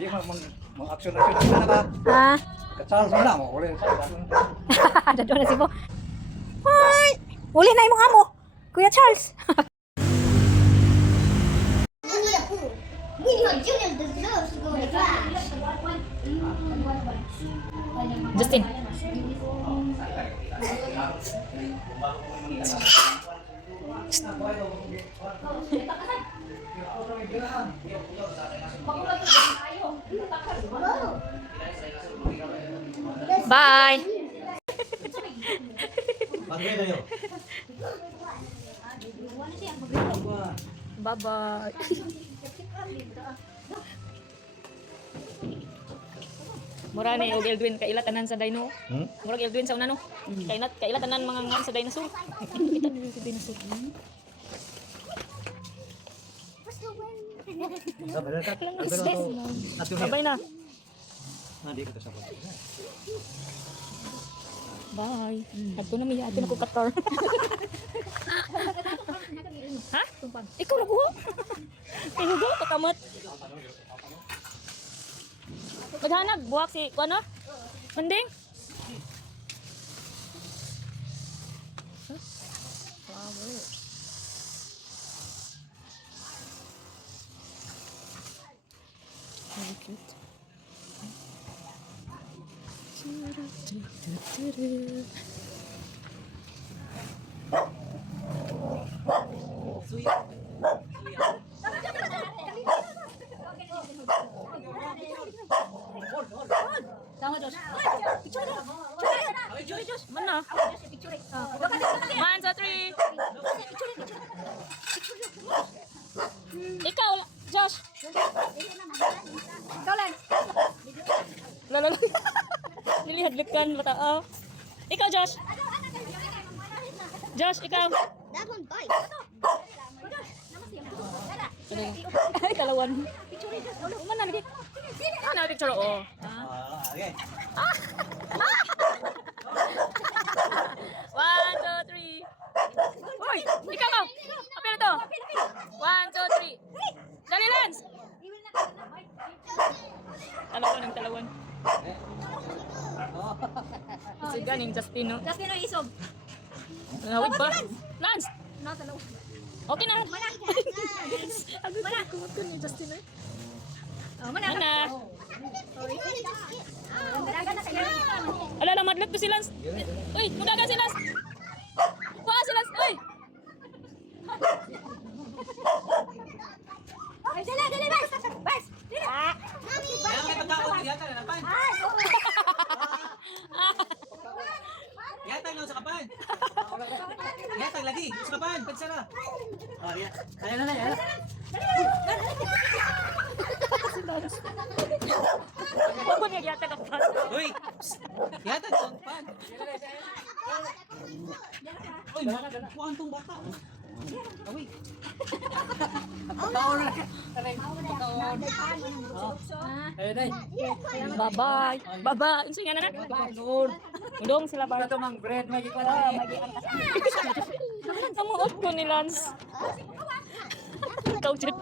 Di mo action na ka. Ha? Ka-Charles mo na mo. Uli. Dado na si Bo. Hoy! Uli na imong amo. Kuya Charles. Justin. Bye. Bagay na yun. Bye-bye. Mura ni og Eldwin kay ila tanan sa dino. Murag Eldwin sa una no. Kay ila tanan mga ngan sa dinosaur. Kita ni sa dinosaur. Sabay na. Hindi ko to sabot. Bye. Ato na miya, ato na ko kator. Ha? Tumpang. Ikaw na buho. Ihugo to kamot. Maghanag buhak si kuno? Mending. Flower. Very cute. Mana? 1, 2, 3. Ikaw, Josh. Ikaw lang. Lalo. Nilihadlikan mata. Oh. Ikaw, Josh. Josh, ikaw. That one bites. Ay, kalawan. Mana lagi? Ano picture oh. Okay. 1, 2, 3. Uy, ikaw mo. Apa na to? 1, 2, 3. Dali, Lance. Talawan ng talawan. Sige, ning Justin, no? Justin o isog. Nahawid ba? Lance! No, talo. Okay na. Mana. Mana. Kumato ni Justin, eh. Oh, mana. Mana? Dagan na kayo. Ala, madlag to si Lance. Uy, mudagan si Lance. Kuha si Lance. Uy! Ay, sila, dali, bas. Bas. Dili. Mami, bas. Yan may pagkaon yata na napan. Ay, Yata lang sa kapan. Yata lagi sa kapan. Pagsara. Oh, ya. Ayan na yan. Huwag mo niya yata kapan. Uy. Yata ang pan. Uy, kuhaan tong bata. Uy. Pagkaon na. Pagkaon. Ayun ay. Bye-bye. Bye-bye. Unsa nga na na? Udong sila ba? Ito mang bread may gikuha. Kamuot ko ni Lance. Ikaw, Jet.